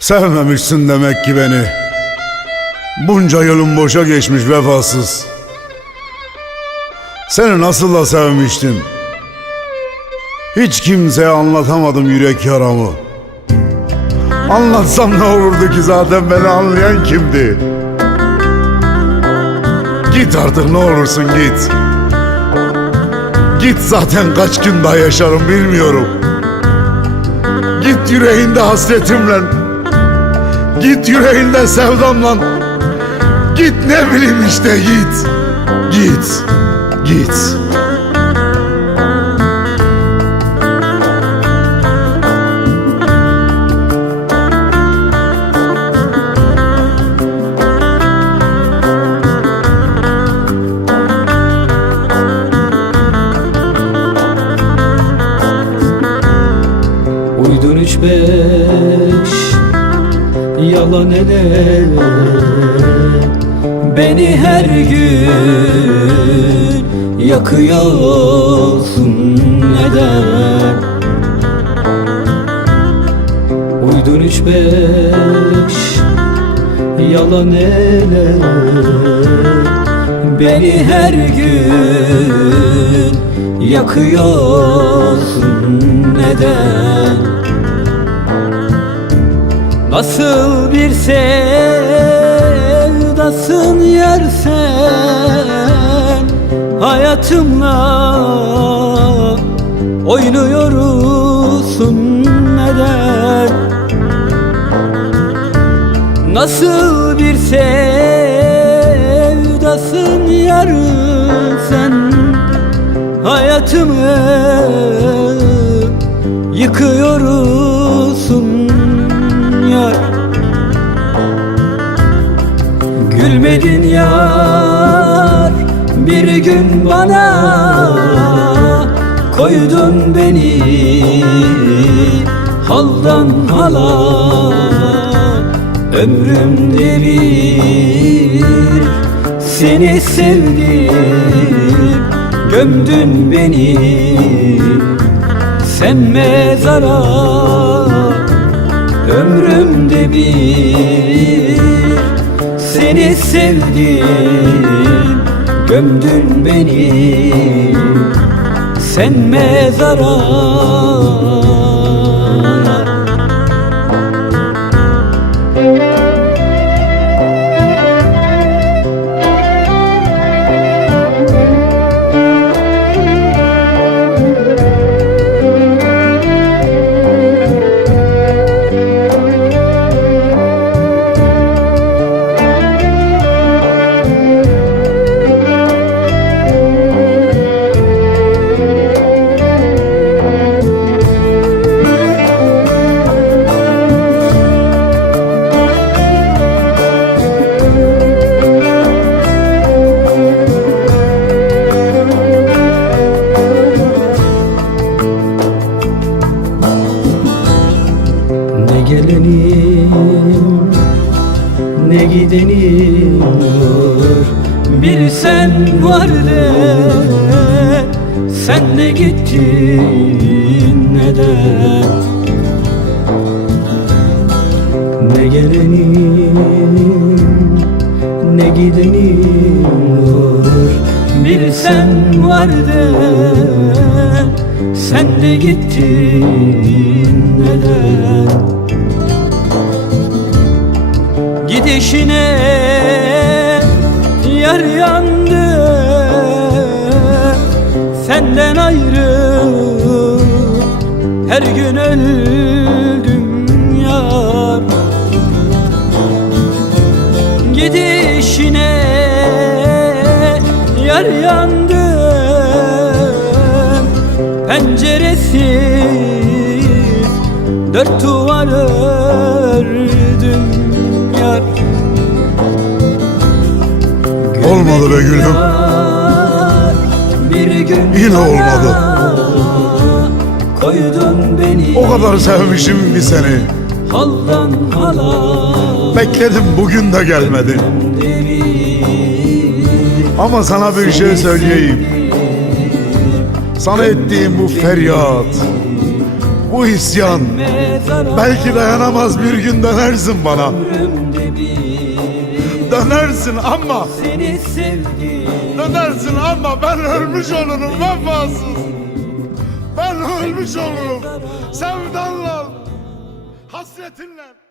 Sevmemişsin demek ki beni. Bunca yılım boşa geçmiş vefasız. Seni nasıl da sevmiştim. Hiç kimseye anlatamadım yürek yaramı. Anlatsam ne olurdu ki, zaten beni anlayan kimdi? Git artık, ne olursun git. Git, zaten kaç gün daha yaşarım bilmiyorum. Git yüreğinde hasretimle, git yüreğinde sevdamla, git ne bileyim işte, git. Git, git. Uydun 3-5 yalan ele, beni her gün yakıyorsun neden? Uydun 3-5 yalan ele, beni her gün yakıyorsun neden? Nasıl bir sevdasın yer sen, hayatımla oynuyorsun neden? Nasıl bir sevdasın yar sen, hayatımı yıkıyorsun yar. Gülmedin yar bir gün bana, koydun beni haldan hala. Ömrümde bir seni sevdim, gömdün beni sen mezara. Ömrümde bir seni sevdim, gömdün beni sen mezara. Gelenim ne gidenim var, bir sen vardı, sen de gittin neden? Ne gelenim ne gidenim var, bir sen vardı, sen de gittin neden? Gidişine yar yandı, senden ayrı her gün öldüm yar. Gidişine yar yandı, penceresiz dört duvar ördüm yar. Olmadı be gülüm. Yine olmadı. Koydun beni O kadar sevmişim ki seni. haldan hala. Bekledim, bugün de gelmedin. Ama sana bir şey söyleyeyim. Sana ettiğim bu feryat, bu isyan. mezara Belki dayanamaz bir gün dönersin bana. ömrümde bir Dönersin ama, seni sevdim. dönersin ama ben ölmüş olurum vefasız. Ben ölmüş olurum sevdanla, hasretinle.